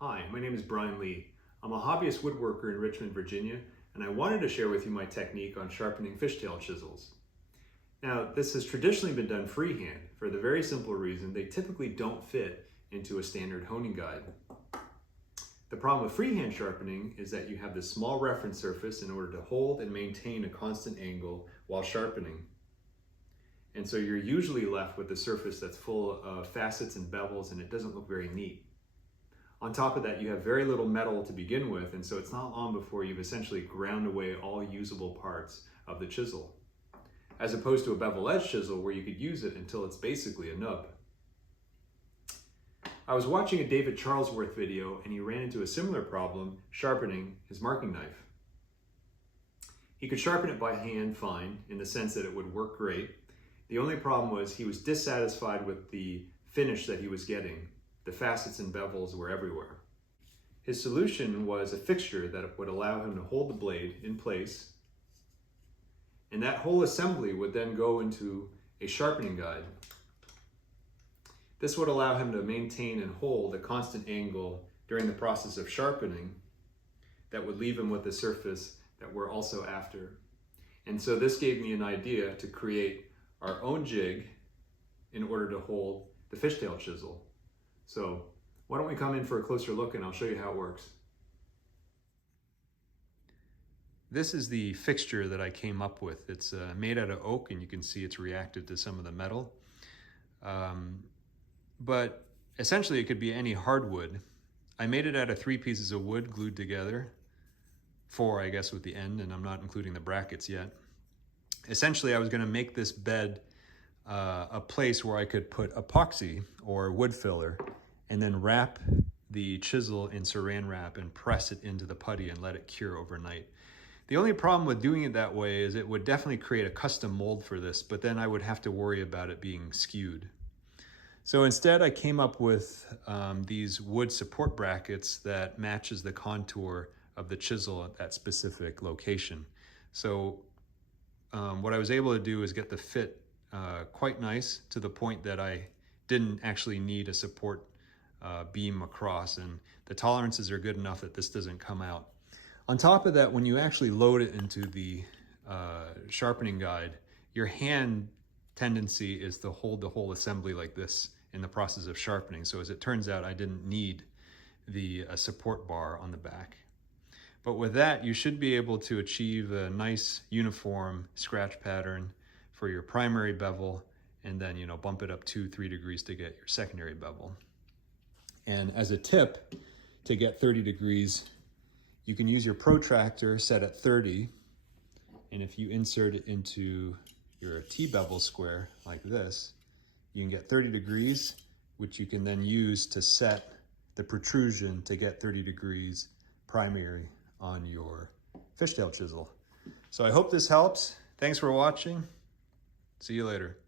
Hi, my name is Brian Lee. I'm a hobbyist woodworker in Richmond, Virginia, and I wanted to share with you my technique on sharpening fishtail chisels. Now, this has traditionally been done freehand for the very simple reason they typically don't fit into a standard honing guide. The problem with freehand sharpening is that you have this small reference surface in order to hold and maintain a constant angle while sharpening. And so you're usually left with a surface that's full of facets and bevels, and it doesn't look very neat. On top of that, you have very little metal to begin with, and so it's not long before you've essentially ground away all usable parts of the chisel, as opposed to a bevel edge chisel where you could use it until it's basically a nub. I was watching a David Charlesworth video and he ran into a similar problem sharpening his marking knife. He could sharpen it by hand fine in the sense that it would work great. The only problem was he was dissatisfied with the finish that he was getting. The facets and bevels were everywhere. His solution was a fixture that would allow him to hold the blade in place, and that whole assembly would then go into a sharpening guide. This would allow him to maintain and hold a constant angle during the process of sharpening that would leave him with a surface that we're also after. And so this gave me an idea to create our own jig in order to hold the fishtail chisel. So why don't we come in for a closer look and I'll show you how it works. This is the fixture that I came up with. It's made out of oak, and you can see it's reacted to some of the metal. But essentially it could be any hardwood. I made it out of 3 pieces of wood glued together. 4, I guess, with the end, and I'm not including the brackets yet. Essentially, I was going to make this bed a place where I could put epoxy or wood filler and then wrap the chisel in saran wrap and press it into the putty and let it cure overnight. The only problem with doing it that way is it would definitely create a custom mold for this, but then I would have to worry about it being skewed. So instead I came up with these wood support brackets that matches the contour of the chisel at that specific location. So what I was able to do is get the fit quite nice, to the point that I didn't actually need a support beam across, and the tolerances are good enough that this doesn't come out. On top of that, when you actually load it into the sharpening guide, your hand tendency is to hold the whole assembly like this in the process of sharpening. So as it turns out, I didn't need the support bar on the back. But with that, you should be able to achieve a nice uniform scratch pattern for your primary bevel, and then, you know, bump it up 2-3 degrees to get your secondary bevel. And as a tip, to get 30 degrees, you can use your protractor set at 30, and if you insert it into your T-bevel square like this, you can get 30 degrees, which you can then use to set the protrusion to get 30 degrees primary on your fishtail chisel. So I hope this helps. Thanks for watching. See you later.